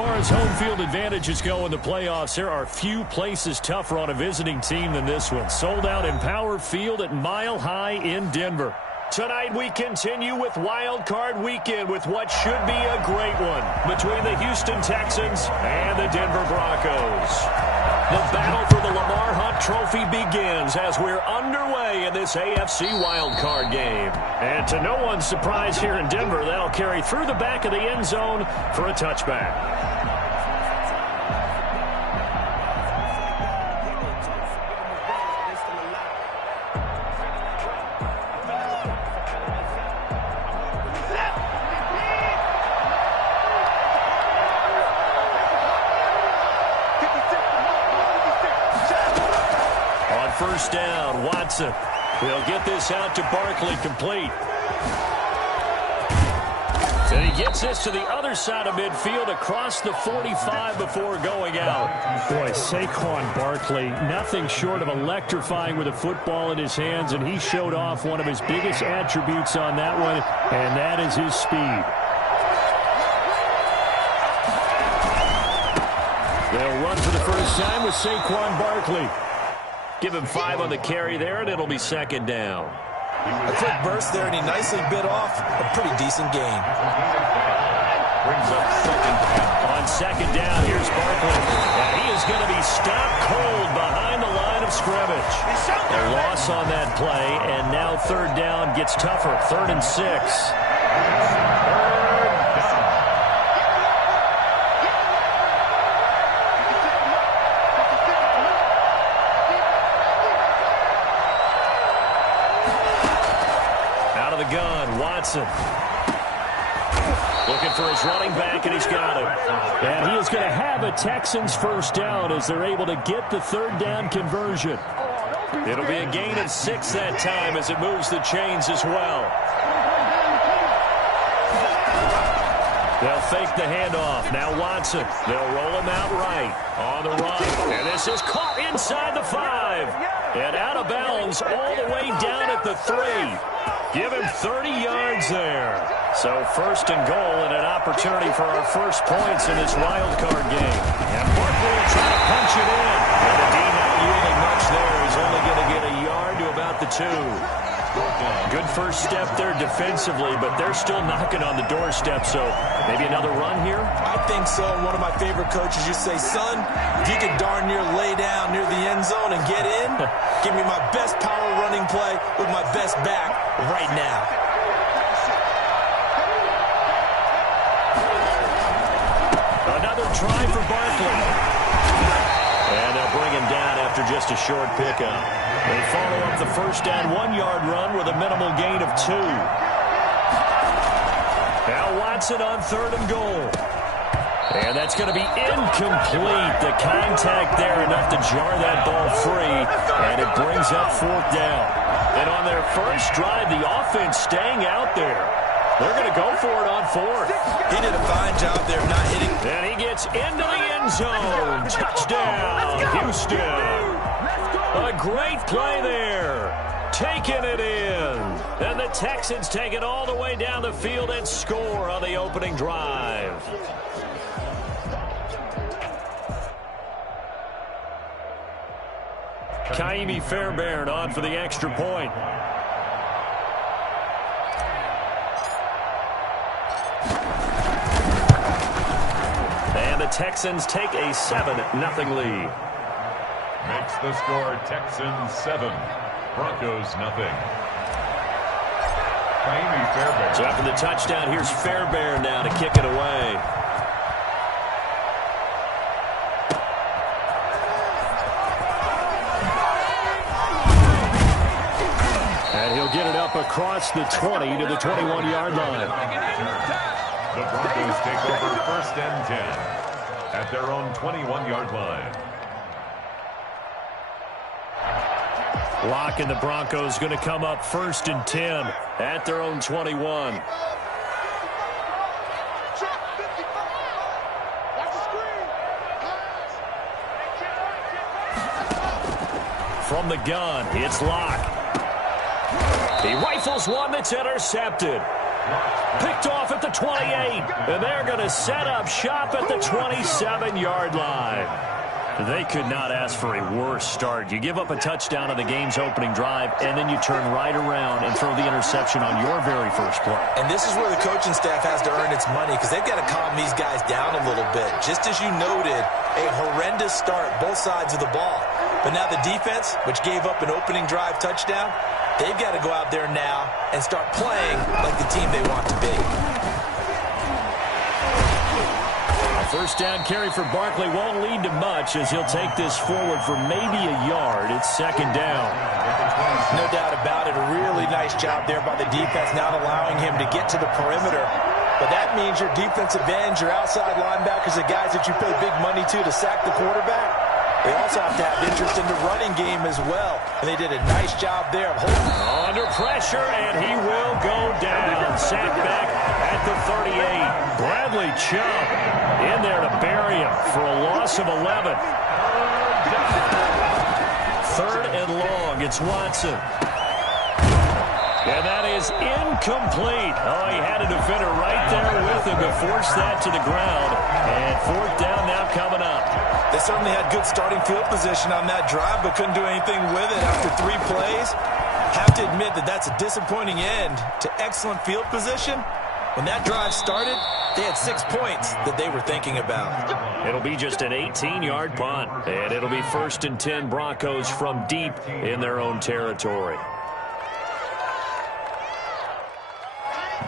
far as home field advantages go in the playoffs, there are few places tougher on a visiting team than this one. Sold out in Power Field at Mile High in Denver. Tonight we continue with Wild Card Weekend with what should be a great one between the Houston Texans and the Denver Broncos. The battle for the Lamar Hunt Trophy begins as we're underway in this AFC Wild Card game. And to no one's surprise here in Denver, that'll carry through the back of the end zone for a touchback. First down, Watson. He'll get this out to Barkley, complete. And he gets this to the other side of midfield across the 45 before going out. Boy, Saquon Barkley, nothing short of electrifying with a football in his hands, and he showed off one of his biggest attributes on that one, and that is his speed. They'll run for the first time with Saquon Barkley. Give him 5 on the carry there, and it'll be second down. A quick burst there, and he nicely bit off a pretty decent gain. Brings up second down. On second down, here's Barkley. And he is going to be stopped cold behind the line of scrimmage. A loss on that play, and now third down gets tougher. 3rd and 6. Watson looking for his running back, and he's got him. And he is going to have a Texans first down as they're able to get the third down conversion. It'll be a gain of 6 that time as it moves the chains as well. They'll fake the handoff. Now Watson. They'll roll him out right on the run. And this is caught inside the 5. And out of bounds all the way down at the 3. Give him 30 yards there. So first and goal and an opportunity for our first points in this wild card game. And Barkley will try to punch it in. And the D not yielding much there. He's only going to get a yard to about the 2. Good first step there defensively, but they're still knocking on the doorstep, so maybe another run here? I think so. One of my favorite coaches used to say, son, if you could darn near lay down near the end zone and get in, give me my best power running play with my best back right now. Another try for Barkley. And they'll bring him down after just a short pickup. They follow up the first down 1-yard run with a minimal gain of 2. Now Watson on 3rd and goal. And that's going to be incomplete. The contact there enough to jar that ball free. And it brings up 4th down. And on their first drive, the offense staying out there. They're going to go for it on 4th. He did a fine job there not hitting. And he gets into the end zone. Touchdown, Houston. A great play there. Taking it in. And the Texans take it all the way down the field and score on the opening drive. Kaimi Fairbairn on for the extra point. And the Texans take a 7-0 lead. Makes the score Texans 7, Broncos 0. Kaimi Fairbairn. So after the touchdown, here's Fairbairn now to kick it away. And he'll get it up across the 20 to the 21-yard line. The Broncos take over 1st and 10 at their own 21-yard line. Locke and the Broncos going to come up 1st and 10 at their own 21. From the gun, it's Locke. He rifles one that's intercepted. Picked off at the 28, and they're going to set up shop at the 27-yard line. They could not ask for a worse start. You give up a touchdown on the game's opening drive, and then you turn right around and throw the interception on your very first play. And this is where the coaching staff has to earn its money, because they've got to calm these guys down a little bit. Just as you noted, a horrendous start, both sides of the ball. But now the defense, which gave up an opening drive touchdown, they've got to go out there now and start playing like the team they want to be. First down carry for Barkley won't lead to much as he'll take this forward for maybe a yard. It's second down. No doubt about it. A really nice job there by the defense, not allowing him to get to the perimeter. But that means your defensive ends, your outside linebackers, the guys that you pay big money to sack the quarterback, they also have to have interest in the running game as well. And they did a nice job there of holding. Under pressure, and he will go down. Sacked back at the 38. Bradley Chubb in there to bury him for a loss of 11. Third and long. It's Watson. And that is incomplete. Oh, he had a defender right there with him to force that to the ground. And fourth down now coming up. They certainly had good starting field position on that drive, but couldn't do anything with it after 3 plays. Have to admit that that's a disappointing end to excellent field position. When that drive started, they had 6 points that they were thinking about. It'll be just an 18-yard punt, and it'll be 1st and 10 Broncos from deep in their own territory.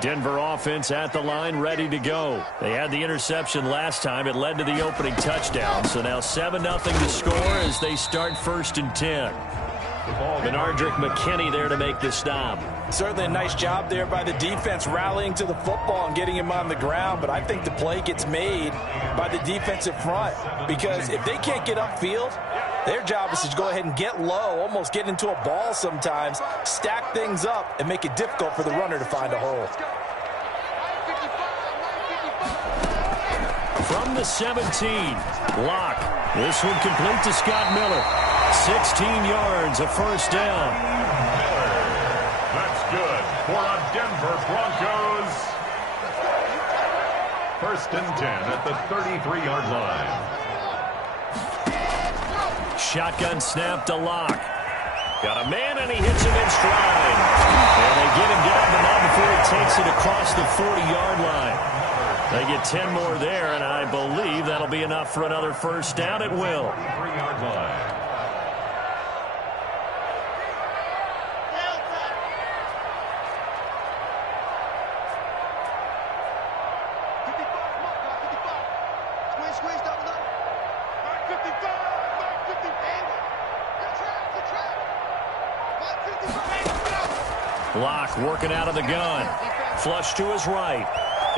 Denver offense at the line, ready to go. They had the interception last time. It led to the opening touchdown. So now 7-0 to score as they start 1st and 10. Benardrick McKinney there to make the stop. Certainly a nice job there by the defense rallying to the football and getting him on the ground. But I think the play gets made by the defensive front, because if they can't get upfield, their job is to go ahead and get low, almost get into a ball sometimes, stack things up, and make it difficult for the runner to find a hole. From the 17, Locke. This one complete to Scott Miller. 16 yards, a first down. That's good for a Denver Broncos. 1st and 10 at the 33-yard line. Shotgun snap to Locke. Got a man, and he hits him in stride. And they get him down, but not before he takes it across the 40-yard line. They get 10 more there, and I believe that'll be enough for another first down. It will. 3-yard line. Locke working out of the gun. Flush to his right.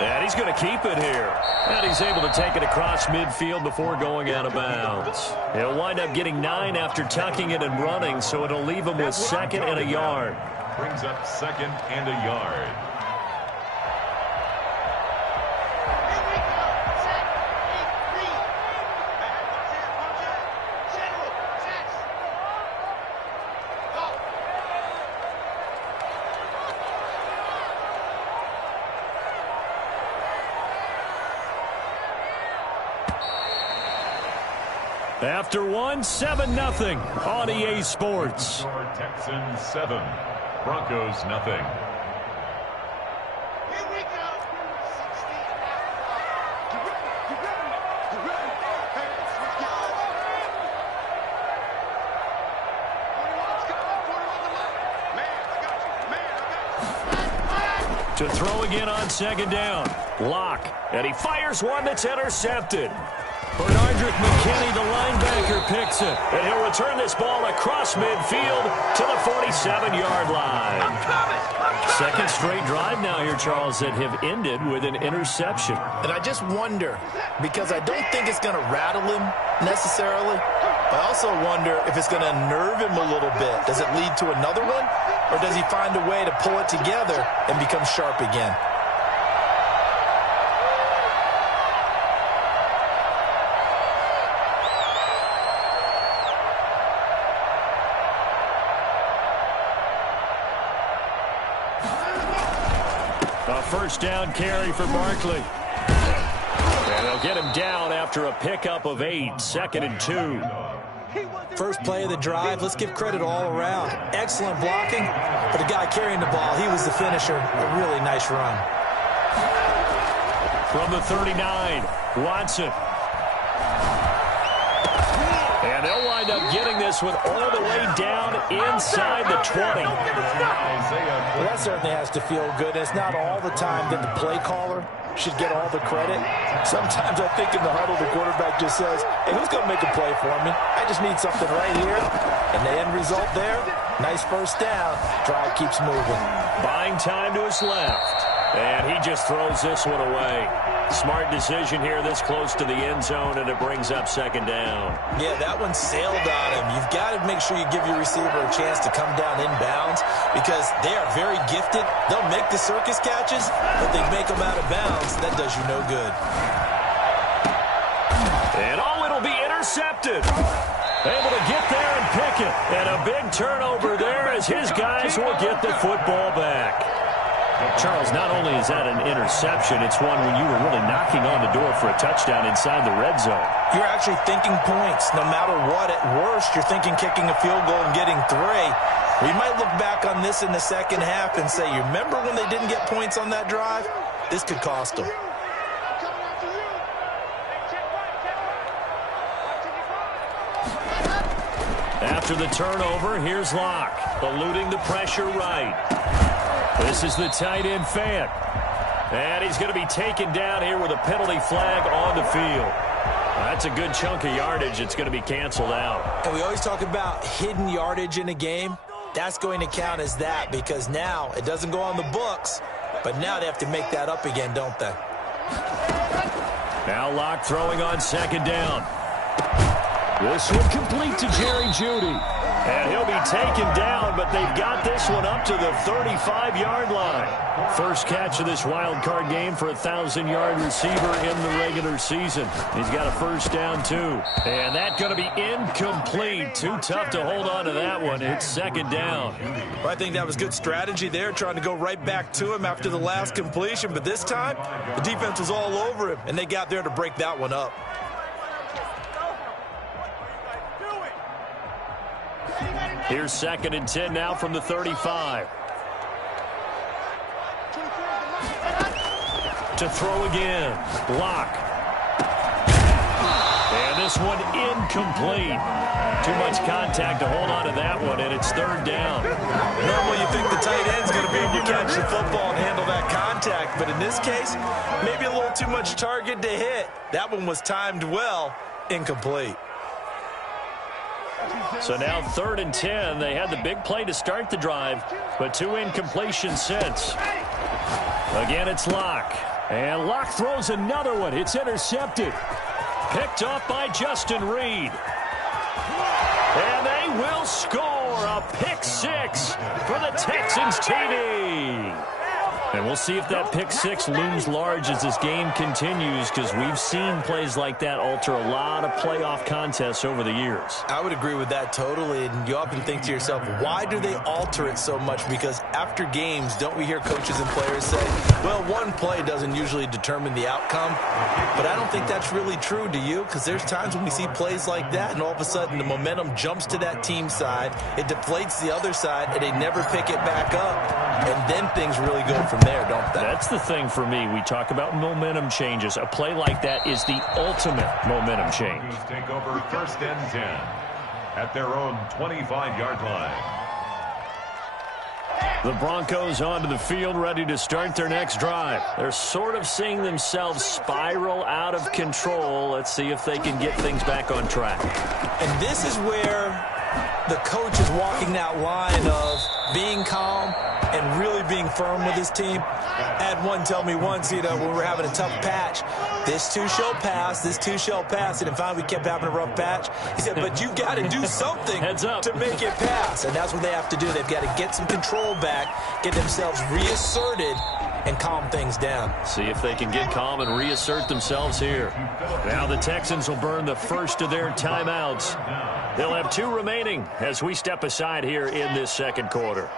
And he's going to keep it here. And he's able to take it across midfield before going out of bounds. He'll wind up getting 9 after tucking it and running, so it'll leave him with 2nd and a yard. Brings up 2nd and a yard. After 7-0 on EA Sports. Texans 7, Broncos nothing. To throw again on 2nd down. Locke, and he fires one that's intercepted. Benardrick McKinney, the linebacker, picks it. And he'll return this ball across midfield to the 47-yard line. 2nd straight drive now here, Charles, that have ended with an interception. And I just wonder, because I don't think it's going to rattle him necessarily. I also wonder if it's going to unnerve him a little bit. Does it lead to another one? Or does he find a way to pull it together and become sharp again? A first down carry for Barkley. And they'll get him down after a pickup of 8, 2nd and 2. First play of the drive, let's give credit all around. Excellent blocking, but the guy carrying the ball, he was the finisher. A really nice run. From the 39, Watson. And they'll wind up getting this one all the way down inside the 20. Well, that certainly has to feel good. It's not all the time that the play caller should get all the credit. Sometimes I think in the huddle, the quarterback just says, hey, who's going to make a play for me? I just need something right here. And the end result there, nice first down. Drive keeps moving. Buying time to his left. And he just throws this one away. Smart decision here this close to the end zone, and it brings up 2nd down. Yeah, that one sailed on him. You've got to make sure you give your receiver a chance to come down inbounds because they are very gifted. They'll make the circus catches, but they make them out of bounds. That does you no good. And it'll be intercepted. Able to get there and pick it. And a big turnover there as his guys will get the football back. Charles, not only is that an interception, it's one when you were really knocking on the door for a touchdown inside the red zone. You're actually thinking points. No matter what, at worst, you're thinking kicking a field goal and getting 3. We might look back on this in the second half and say, you remember when they didn't get points on that drive? This could cost them. After the turnover, here's Locke, eluding the pressure right. This is the tight end Fant. And he's going to be taken down here with a penalty flag on the field. That's a good chunk of yardage. It's going to be canceled out. And we always talk about hidden yardage in a game. That's going to count as that because now it doesn't go on the books, but now they have to make that up again, don't they? Now Locke throwing on 2nd down. This one complete to Jerry Jeudy. And he'll be taken down, but they've got this one up to the 35-yard line. First catch of this wild card game for a 1,000-yard receiver in the regular season. He's got a first down, too. And that's going to be incomplete. Too tough to hold on to that one. It's 2nd down. Well, I think that was good strategy there, trying to go right back to him after the last completion. But this time, the defense was all over him, and they got there to break that one up. Here's 2nd and 10 now from the 35. To throw again. Locke. And this one incomplete. Too much contact to hold on to that one, and it's 3rd down. Normally you think the tight end's going to be able to catch the football and handle that contact, but in this case, maybe a little too much target to hit. That one was timed well, incomplete. So now 3rd and 10. They had the big play to start the drive, but 2 incompletions since. Again, it's Locke. And Locke throws another one. It's intercepted. Picked off by Justin Reed. And they will score a pick 6 for the Texans TD. And we'll see if that pick 6 looms large as this game continues, because we've seen plays like that alter a lot of playoff contests over the years. I would agree with that totally, and you often think to yourself, why do they alter it so much? Because after games, don't we hear coaches and players say, well, one play doesn't usually determine the outcome, but I don't think that's really true, do you? Because there's times when we see plays like that, and all of a sudden the momentum jumps to that team side, it deflates the other side, and they never pick it back up, and then things really go from there, don't they? That's the thing for me. We talk about momentum changes. A play like that is the ultimate momentum change. Take over 1st and 10 at their own 25-yard line. The Broncos onto the field, ready to start their next drive. They're sort of seeing themselves spiral out of control. Let's see if they can get things back on track. And this is where the coach is walking that line of being calm and really being firm with his team. I had one tell me once, when we were having a tough patch, this too shall pass, this too shall pass. And finally we kept having a rough patch. He said, but you got to do something to make it pass. And that's what they have to do. They've got to get some control back, get themselves reasserted, and calm things down. See if they can get calm and reassert themselves here. Now the Texans will burn the first of their timeouts. They'll have 2 remaining as we step aside here in this second quarter.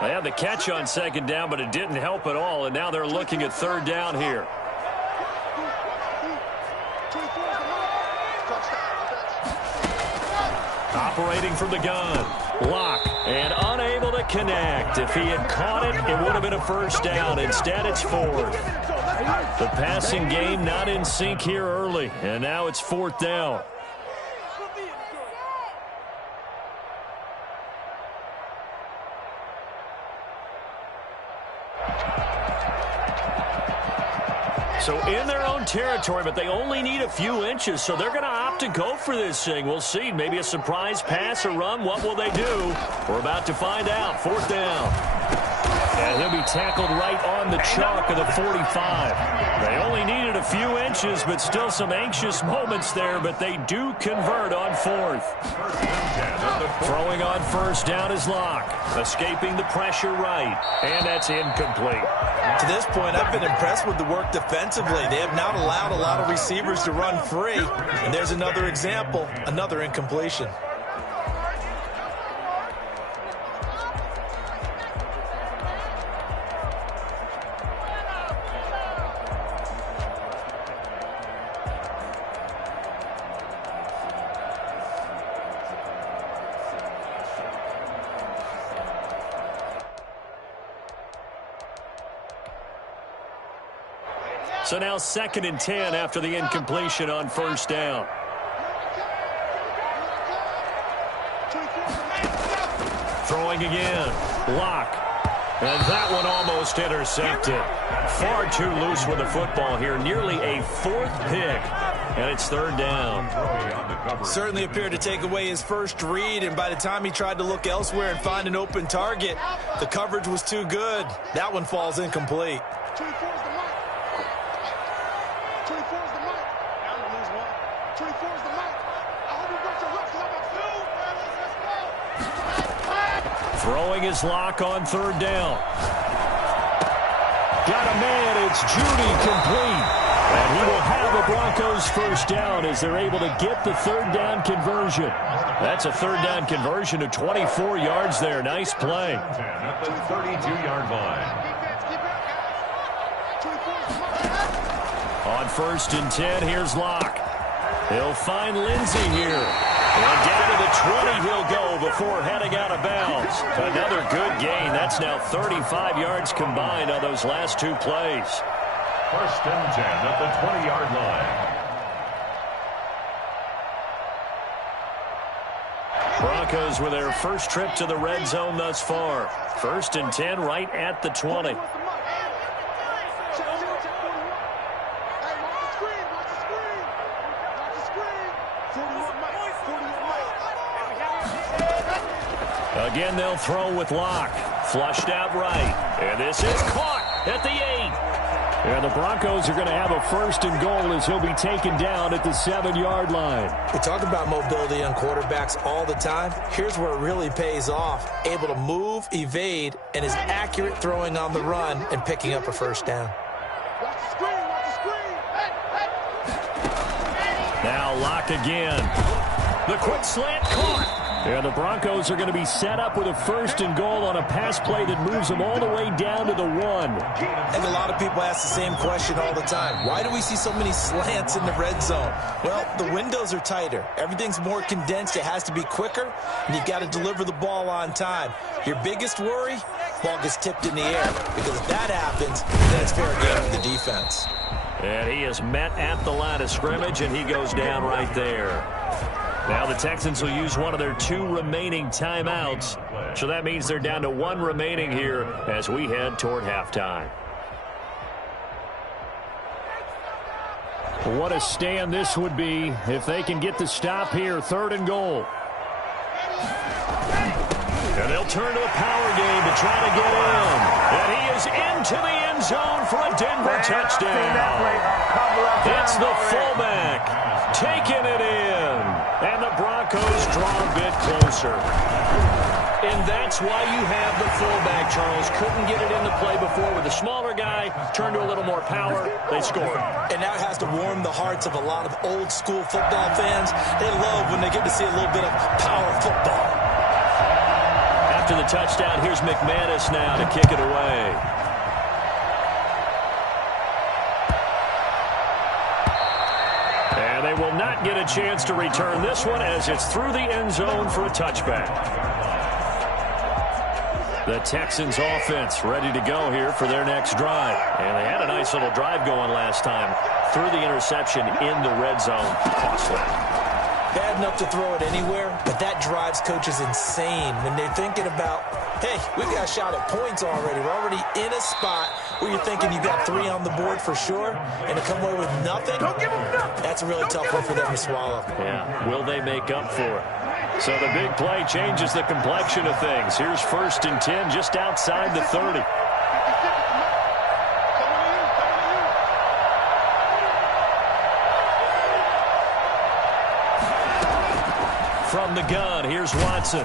They had the catch on second down, but it didn't help at all, and now they're looking at third down here. Operating from the gun. Lock, and unable to connect. If he had caught it, it would have been a first down. Instead, it's fourth. The passing game not in sync here early, and now it's fourth down. So in their own territory, but they only need a few inches, so they're going to opt to go for this thing. We'll see. Maybe a surprise pass or run. What will they do? We're about to find out. Fourth down. And he'll be tackled right on the chalk of the 45. They only needed a few inches, but still some anxious moments there, but they do convert on fourth. Throwing on first down is Lock. Escaping the pressure right, and that's incomplete. To this point, I've been impressed with the work defensively. They have not allowed a lot of receivers to run free, and there's another example, another incompletion. So now 2nd and 10 after the incompletion on first down. Throwing again. Lock. And that one almost intercepted. Far too loose with the football here. Nearly a fourth pick. And it's third down. Certainly appeared to take away his first read, and by the time he tried to look elsewhere and find an open target, the coverage was too good. That one falls incomplete. Throwing his Lock on third down. Got a man, it's Judy complete. And he will have the Broncos first down as they're able to get the third down conversion. That's a third down conversion of 24 yards there. Nice play. At the 32-yard line. On 1st and 10, here's Lock. He'll find Lindsey here. And down to the 20 he'll go before heading out of bounds. Another good gain. That's now 35 yards combined on those last two plays. 1st and 10 at the 20-yard line. Broncos with their first trip to the red zone thus far. 1st and 10 right at the 20. Again, they'll throw with Lock. Flushed out right. And this is caught at the 8. And the Broncos are going to have a 1st and goal as he'll be taken down at the 7-yard line. We talk about mobility on quarterbacks all the time. Here's where it really pays off. Able to move, evade, and is accurate throwing on the run and picking up a first down. Now Lock again. The quick slant caught. And the Broncos are going to be set up with a 1st and goal on a pass play that moves them all the way down to the 1. I think a lot of people ask the same question all the time. Why do we see so many slants in the red zone? Well, the windows are tighter. Everything's more condensed. It has to be quicker, and you've got to deliver the ball on time. Your biggest worry? Ball gets tipped in the air. Because if that happens, then it's fair game for the defense. And he is met at the line of scrimmage, and he goes down right there. Now the Texans will use one of their 2 remaining timeouts. So that means they're down to 1 remaining here as we head toward halftime. What a stand this would be if they can get the stop here. 3rd and goal. And they'll turn to a power game to try to get in. And he is into the end zone for a Denver touchdown. It's the fullback taking it in. And the Broncos draw a bit closer. And that's why you have the fullback, Charles. Couldn't get it into play before with the smaller guy. Turned to a little more power. They scored. And now it has to warm the hearts of a lot of old-school football fans. They love when they get to see a little bit of power football. after the touchdown, here's McManus now to kick it away. And they will not get a chance to return this one as it's through the end zone for a touchback. The Texans offense ready to go here for their next drive. And they had a nice little drive going last time. Threw the interception in the red zone. Costly. Bad enough to throw it anywhere, but that drives coaches insane when they're thinking about, hey, we've got a shot at points already. We're already in a spot where you're thinking you got 3 on the board for sure, and to come away with nothing, that's a really tough one for them to swallow. Yeah, will they make up for it? So the big play changes the complexion of things. Here's 1st and 10 just outside the 30. From the gun, here's Watson.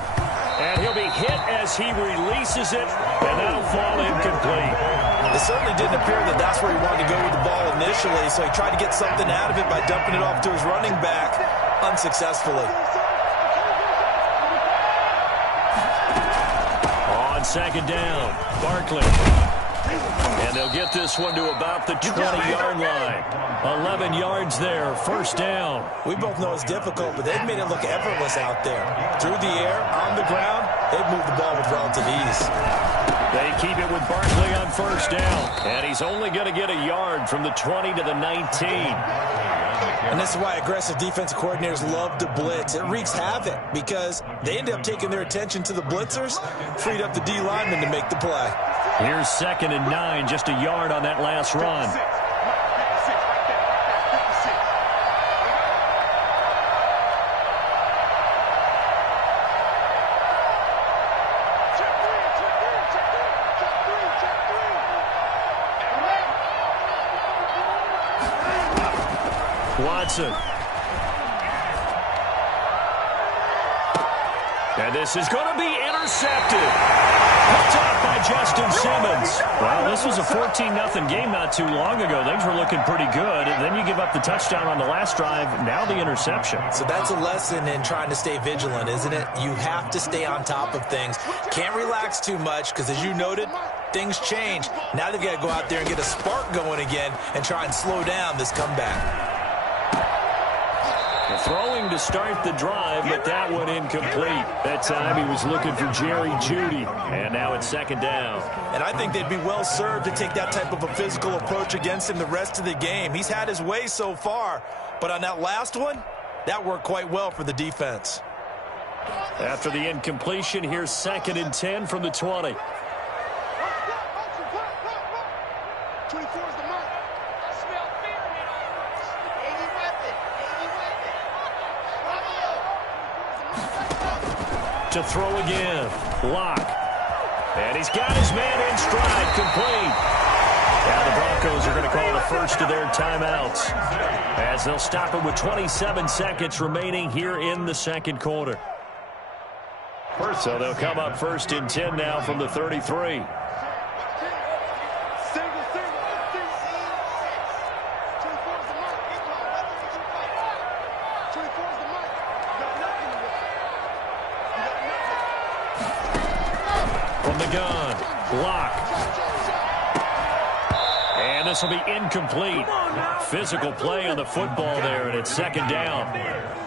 And he'll be hit as he releases it, and that'll fall incomplete. It certainly didn't appear that that's where he wanted to go with the ball initially, so he tried to get something out of it by dumping it off to his running back unsuccessfully. On 2nd down, Barkley. And they'll get this one to about the 20-yard line. 11 yards there, 1st down. We both know it's difficult, but they've made it look effortless out there. Through the air, on the ground, they've moved the ball with relative ease. They keep it with Barkley on 1st down. And he's only going to get a yard from the 20 to the 19. And this is why aggressive defensive coordinators love to blitz. It wreaks havoc because they end up taking their attention to the blitzers, freed up the D lineman to make the play. Here's 2nd and 9, just a yard on that last run. Watson. And this is going to be intercepted. Picked off by Justin Simmons. Well, this was a 14-0 game not too long ago. Things were looking pretty good. And then you give up the touchdown on the last drive. Now the interception. So that's a lesson in trying to stay vigilant, isn't it? You have to stay on top of things. Can't relax too much because, as you noted, things change. Now they've got to go out there and get a spark going again and try and slow down this comeback. Throwing to start the drive, but that one incomplete. That time he was looking for Jerry Jeudy, and now it's 2nd down. And I think they'd be well served to take that type of a physical approach against him the rest of the game. He's had his way so far, but on that last one, that worked quite well for the defense. After the incompletion, here's 2nd and 10 from the 20. To throw again, Locke. And he's got his man in stride, complete. Now the Broncos are going to call the first of their timeouts as they'll stop it with 27 seconds remaining here in the 2nd quarter. So they'll come up 1st and 10 now from the 33. From the gun, Locke. And this will be incomplete. Physical play on the football there, and it's 2nd down.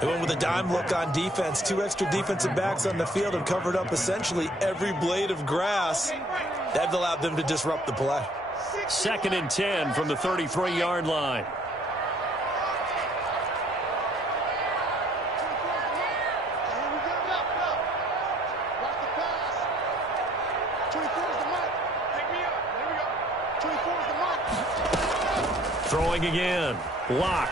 They went with a dime look on defense. 2 extra defensive backs on the field and covered up essentially every blade of grass. That allowed them to disrupt the play. 2nd and 10 from the 33-yard line. Throwing again, Locke.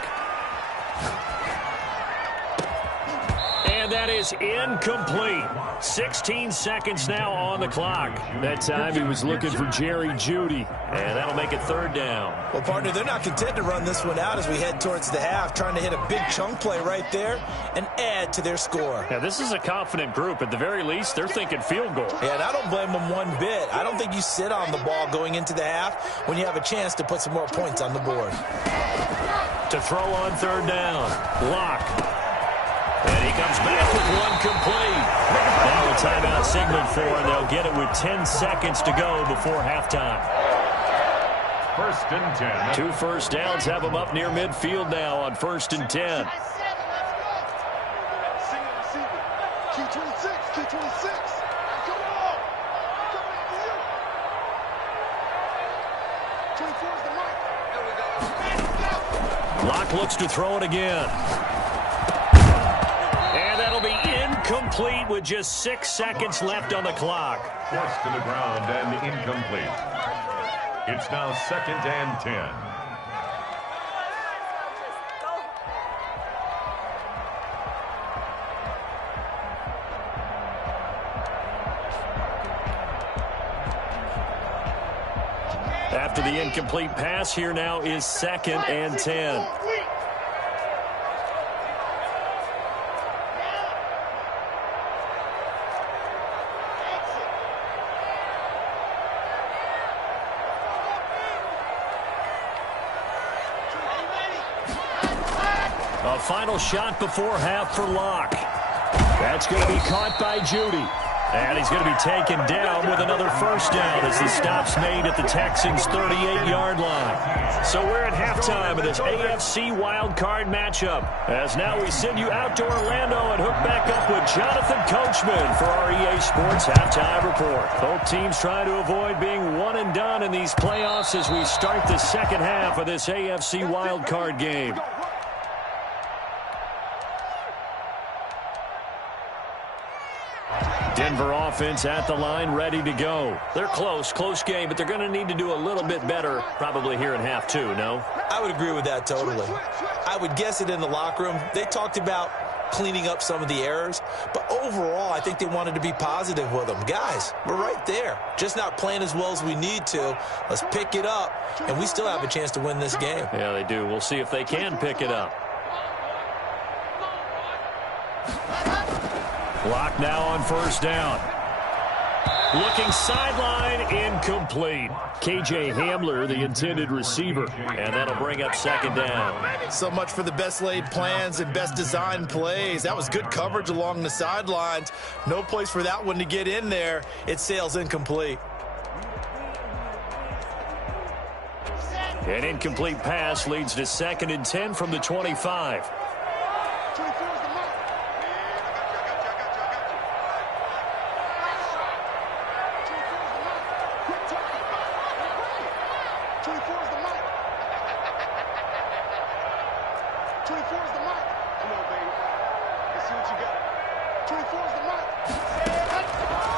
And that is incomplete. 16 seconds now on the clock. That time he was looking for Jerry Jeudy, and that'll make it 3rd down. Well, partner, they're not content to run this one out as we head towards the half, trying to hit a big chunk play right there and add to their score. Now, this is a confident group. At the very least, they're thinking field goal. Yeah, and I don't blame them one bit. I don't think you sit on the ball going into the half when you have a chance to put some more points on the board. To throw on 3rd down, Locke. And he comes back with one complete. Now timeout signaled for, and they'll get it with 10 seconds to go before halftime. 1st and 10. 2 first downs have them up near midfield now on 1st and 10. Locke looks to throw it again. And that'll be incomplete with just 6 seconds left on the clock. Forced to the ground and incomplete. It's now 2nd and 10. After the incomplete pass, here now is 2nd and 10. A final shot before half for Locke. That's going to be caught by Judy. And he's going to be taken down with another first down as the stop's made at the Texans' 38-yard line. So we're at halftime of this AFC wildcard matchup. As now we send you out to Orlando and hook back up with Jonathan Coachman for our EA Sports Halftime Report. Both teams trying to avoid being one and done in these playoffs as we start the second half of this AFC wildcard game. Denver offense at the line, ready to go. They're close game, but they're going to need to do a little bit better probably here in half two, no? I would agree with that totally. I would guess it in the locker room. They talked about cleaning up some of the errors, but overall, I think they wanted to be positive with them. Guys, we're right there. Just not playing as well as we need to. Let's pick it up, and we still have a chance to win this game. Yeah, they do. We'll see if they can pick it up. Locke now on first down. Looking sideline, incomplete. KJ Hamler, the intended receiver, and that'll bring up 2nd down. So much for the best laid plans and best designed plays. That was good coverage along the sidelines. No place for that one to get in there. It sails incomplete. An incomplete pass leads to 2nd and 10 from the 25.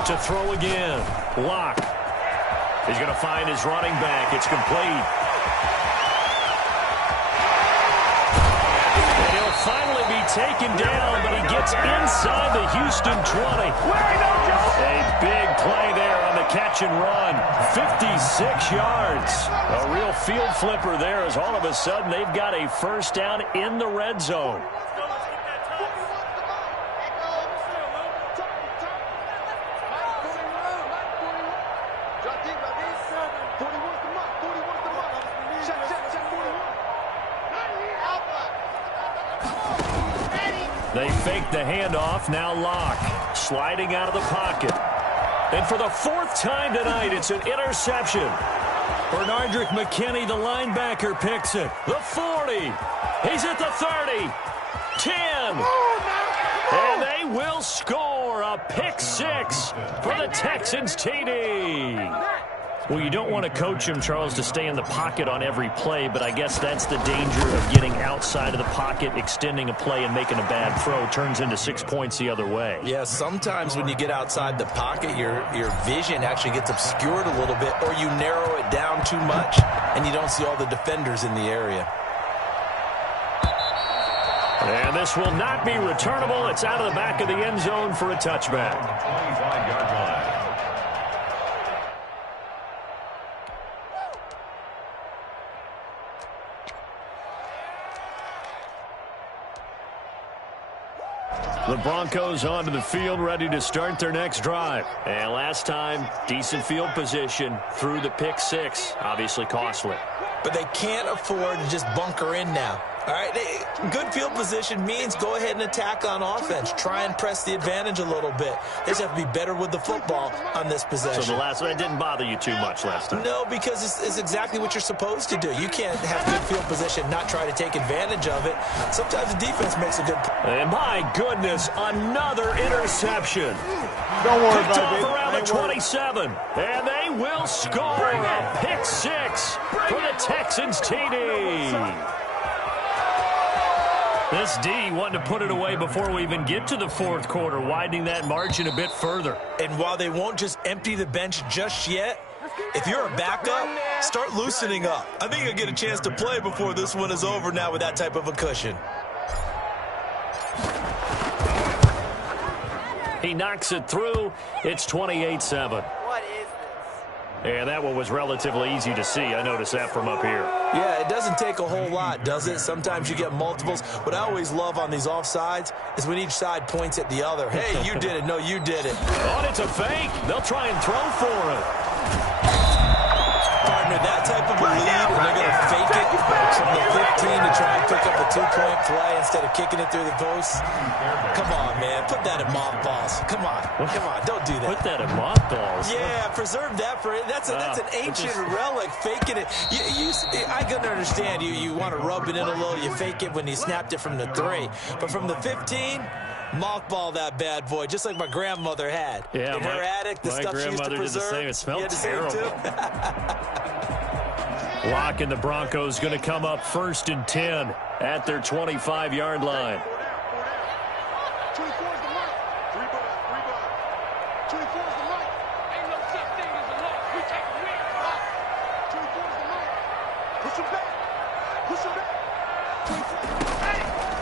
To throw again. Locke. He's going to find his running back. It's complete. And he'll finally be taken down, but he gets inside the Houston 20. A big play there on the catch and run. 56 yards. A real field flipper there as all of a sudden they've got a first down in the red zone. They fake the handoff. Now Locke sliding out of the pocket. And for the 4th time tonight, it's an interception. Bernardrick McKinney, the linebacker, picks it. The 40. He's at the 30. 10. And they will score a pick 6 for the Texans TD. Well, you don't want to coach him, Charles, to stay in the pocket on every play, but I guess that's the danger of getting outside of the pocket, extending a play, and making a bad throw. Turns into 6 points the other way. Yeah, sometimes when you get outside the pocket, your vision actually gets obscured a little bit, or you narrow it down too much, and you don't see all the defenders in the area. And this will not be returnable. It's out of the back of the end zone for a touchback. 25-yard line. The Broncos onto the field, ready to start their next drive. And last time, decent field position through the pick 6. Obviously costly. But they can't afford to just bunker in now. All right, good field position means go ahead and attack on offense. Try and press the advantage a little bit. They just have to be better with the football on this possession. So the last one didn't bother you too much last time? No, because it's exactly what you're supposed to do. You can't have good field position, not try to take advantage of it. Sometimes the defense makes a good play. And my goodness, another interception. Don't worry Picked about off it, around the 27. And they will score a pick six for the Texans TD. This D wanting to put it away before we even get to the fourth quarter, widening that margin a bit further. And while they won't just empty the bench just yet, if you're a backup, start loosening up. I think you'll get a chance to play before this one is over now with that type of a cushion. He knocks it through. It's 28-7. What is this? And that one was relatively easy to see. I noticed that from up here. Yeah, it doesn't take a whole lot, does it? Sometimes you get multiples. What I always love on these offsides is when each side points at the other. Hey, you did it. No, you did it. Oh, it's a fake. They'll try and throw for it. Partner, that type of a lead, and they're going to fake it from the 15 to try and pick up a two-point play instead of kicking it through the post. Come on, man. Put that in mothballs. Come on. Come on. Don't do that. Put that in mothballs. Yeah, preserve that for it. That's an ancient relic, faking it. I can understand you want to rub it in a little. You fake it when you snapped it from the 3. But from the 15, mothball that bad boy, just like my grandmother had. Yeah, in her attic, the stuff she used to preserve. Did the same. It smelled terrible. Locke and the Broncos going to come up 1st and 10 at their 25-yard line.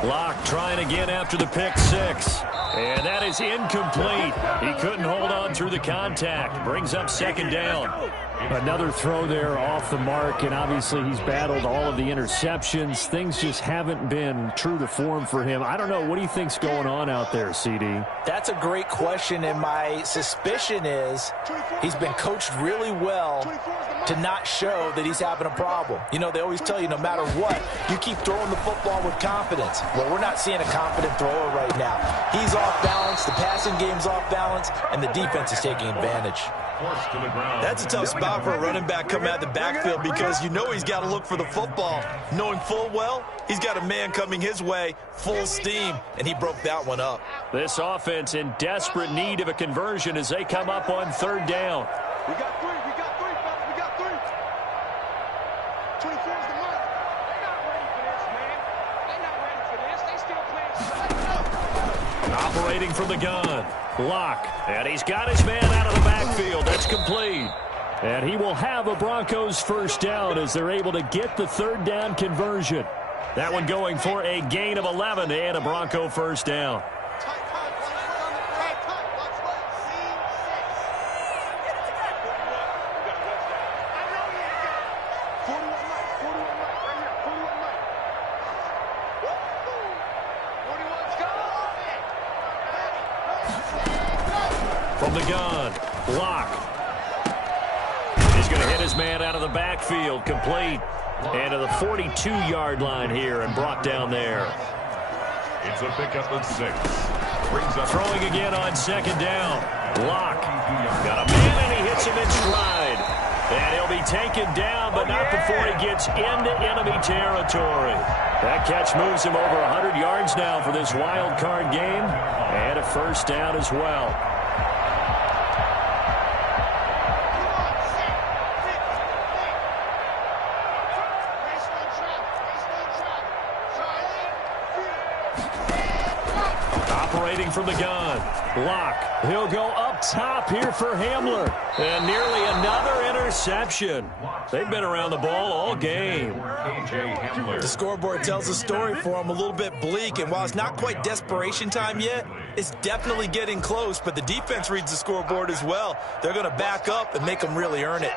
Locke trying again after the pick six. And that is incomplete. He couldn't hold on through the contact. Brings up 2nd down. Another throw there off the mark, and obviously he's battled all of the interceptions. Things just haven't been true to form for him. I don't know. What do you think's going on out there, CD? That's a great question, and my suspicion is he's been coached really well to not show that he's having a problem. You know, they always tell you no matter what, you keep throwing the football with confidence. Well, we're not seeing a confident thrower right now. He's off balance, the passing game's off balance, and the defense is taking advantage. That's a tough spot for a running back coming out of the backfield because you know he's got to look for the football, knowing full well he's got a man coming his way full steam, and he broke that one up. This offense in desperate need of a conversion as they come up on 3rd down. We got 3. We got 3, fellas. We got 3. 24 is the mark. They're not ready for this, man. They're not ready for this. They still playing. Operating from the gun. Locke. And he's got his man out of the backfield. That's complete. And he will have a Broncos 1st down as they're able to get the 3rd down conversion. That one going for a gain of 11 and a Bronco 1st down. From the gun, Locke. He's going to hit his man out of the backfield, complete. And to the 42-yard line here and brought down there. It's a pickup of 6. Brings up throwing again on 2nd down. Locke got a man and he hits him in stride. And he'll be taken down, but not before he gets into enemy territory. That catch moves him over 100 yards now for this wild card game. And a 1st down as well. Operating from the gun. Locke. He'll go up top here for Hamler. And nearly another interception. They've been around the ball all game. The scoreboard tells a story for him, a little bit bleak, and while it's not quite desperation time yet, it's definitely getting close, but the defense reads the scoreboard as well. They're going to back up and make them really earn it.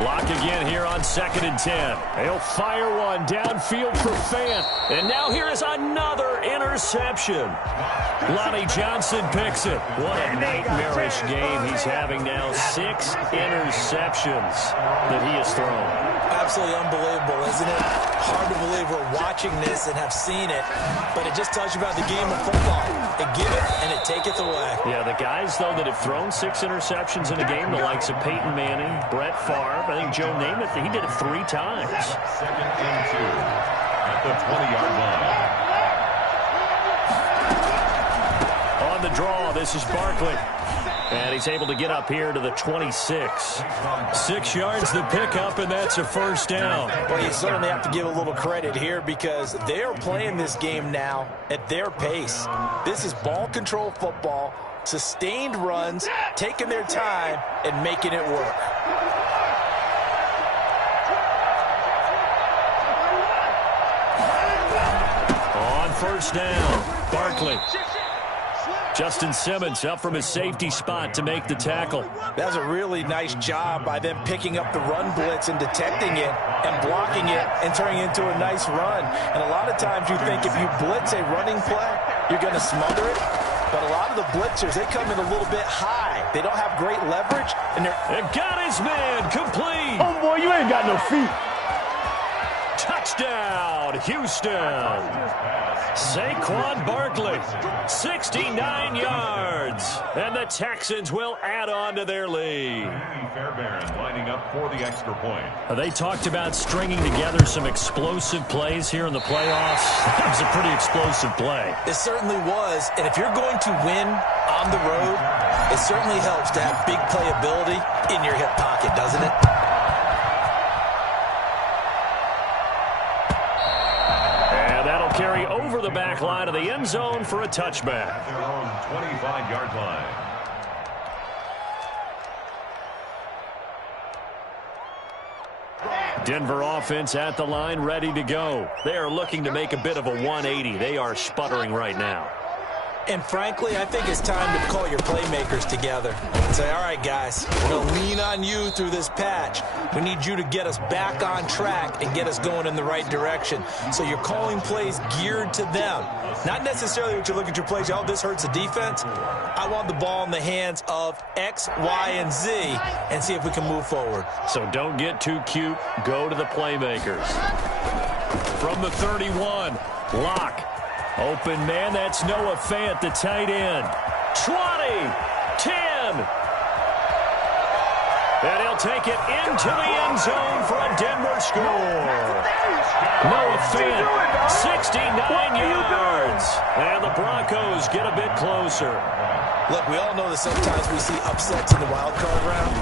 Lock again here on 2nd and 10. He'll fire one downfield for Fant. And now here is another interception. Lonnie Johnson picks it. What a nightmarish game he's having now. 6 interceptions that he has thrown. Absolutely unbelievable, isn't it? Hard to believe we're watching this and have seen it, but it just tells you about the game of football. It giveth and it taketh away. Yeah, the guys, though, that have thrown 6 interceptions in a game, the likes of Peyton Manning, Brett Favre, I think Joe Namath, he did it 3 times. 2nd and 2 at the 20-yard line. On the draw, this is Barkley. And he's able to get up here to the 26. 6 yards the pickup, and that's a first down. Well, you certainly have to give a little credit here because they are playing this game now at their pace. This is ball control football, sustained runs, taking their time, and making it work. On first down, Barkley. Justin Simmons up from his safety spot to make the tackle. That was a really nice job by them picking up the run blitz and detecting it and blocking it and turning it into a nice run. And a lot of times you think if you blitz a running play, you're going to smother it. But a lot of the blitzers, they come in a little bit high. They don't have great leverage. And they've got his man complete. Oh, boy, you ain't got no feet. Touchdown, Houston. Saquon Barkley, 69 yards. And the Texans will add on to their lead. Fairbairn lining up for the extra point. They talked about stringing together some explosive plays here in the playoffs. That was a pretty explosive play. It certainly was. And if you're going to win on the road, it certainly helps to have big playability in your hip pocket, doesn't it? Carry over the back line of the end zone for a touchback. At their own 25-yard line. Denver offense at the line, ready to go. They are looking to make a bit of a 180. They are sputtering right now. And frankly, I think it's time to call your playmakers together and say, all right, guys, we're going to lean on you through this patch. We need you to get us back on track and get us going in the right direction. So you're calling plays geared to them. Not necessarily what you look at your plays, oh, this hurts the defense. I want the ball in the hands of X, Y, and Z and see if we can move forward. So don't get too cute. Go to the playmakers. From the 31, Locke. Open man, that's Noah Fant, the tight end. 20, 10. And he'll take it into the end zone for a Denver score. Noah Fant, 69 yards. And the Broncos get a bit closer. Look, we all know that sometimes we see upsets in the wild card round.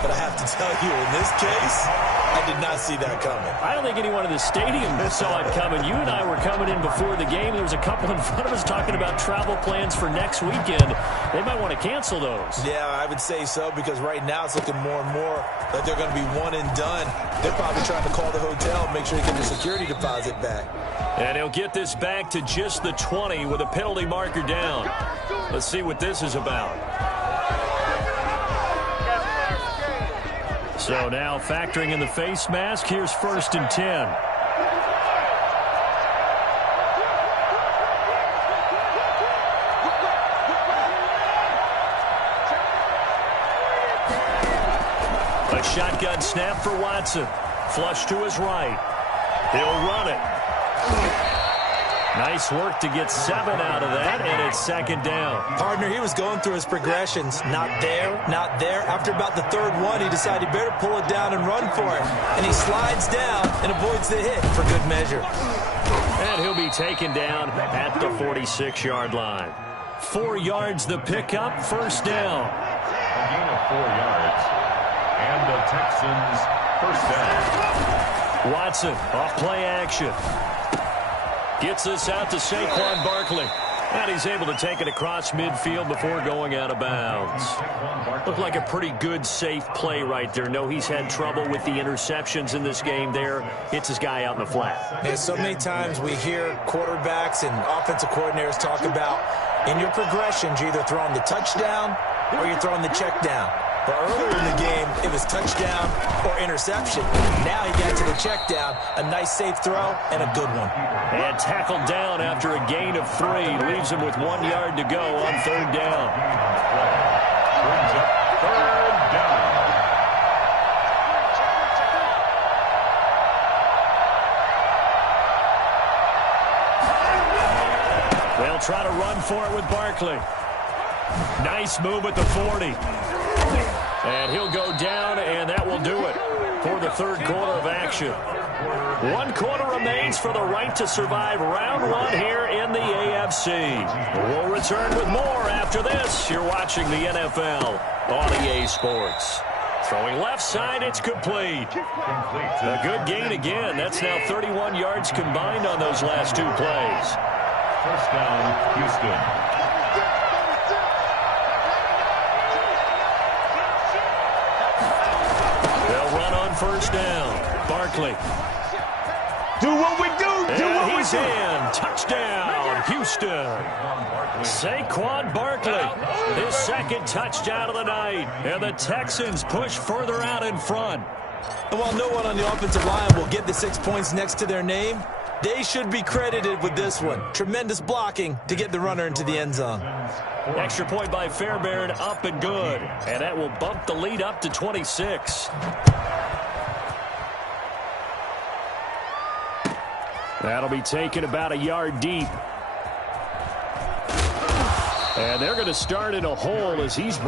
But I have to tell you, in this case, I did not see that coming. I don't think anyone in the stadium saw it coming. You and I were coming in before the game. There was a couple in front of us talking about travel plans for next weekend. They might want to cancel those. Yeah, I would say so, because right now it's looking more and more that they're going to be one and done. They're probably trying to call the hotel and make sure they get their security deposit back. And he'll get this back to just the 20 with a penalty marker down. Let's see what this is about. So now factoring in the face mask, here's 1st and 10. A shotgun snap for Watson. Flush to his right. He'll run it. Nice work to get 7 out of that, and it's 2nd down. Partner, he was going through his progressions. Not there, not there. After about the 3rd one, he decided he better pull it down and run for it. And he slides down and avoids the hit for good measure. And he'll be taken down at the 46-yard line. 4 yards the pickup, 1st down. A gain of 4 yards. And the Texans, 1st down. Watson off play action. Gets this out to Saquon Barkley. And he's able to take it across midfield before going out of bounds. Looked like a pretty good, safe play right there. No, he's had trouble with the interceptions in this game there. Hits his guy out in the flat. Man, so many times we hear quarterbacks and offensive coordinators talk about in your progressions, you're either throwing the touchdown or you're throwing the check down. But earlier in the game, it was touchdown or interception. Now he got to the check down. A nice safe throw and a good one. And tackled down after a gain of 3. Leaves him with 1 yard to go on 3rd down. Brings up 3rd down. They'll try to run for it with Barkley. Nice move at the 40. And he'll go down, and that will do it for the 3rd quarter of action. 1 quarter remains for the right to survive round 1 here in the AFC. We'll return with more after this. You're watching the NFL on EA Sports. Throwing left side, it's complete. A good gain again. That's now 31 yards combined on those last 2 plays. 1st down, Houston. They'll run on 1st down. Barkley. Do what we do. And he's in. Touchdown, Houston. Saquon Barkley, his 2nd touchdown of the night. And the Texans push further out in front. And while no one on the offensive line will get the 6 points next to their name, they should be credited with this one. Tremendous blocking to get the runner into the end zone. Extra point by Fairbairn, up and good. And that will bump the lead up to 26. That'll be taken about a yard deep. And they're going to start in a hole as he's...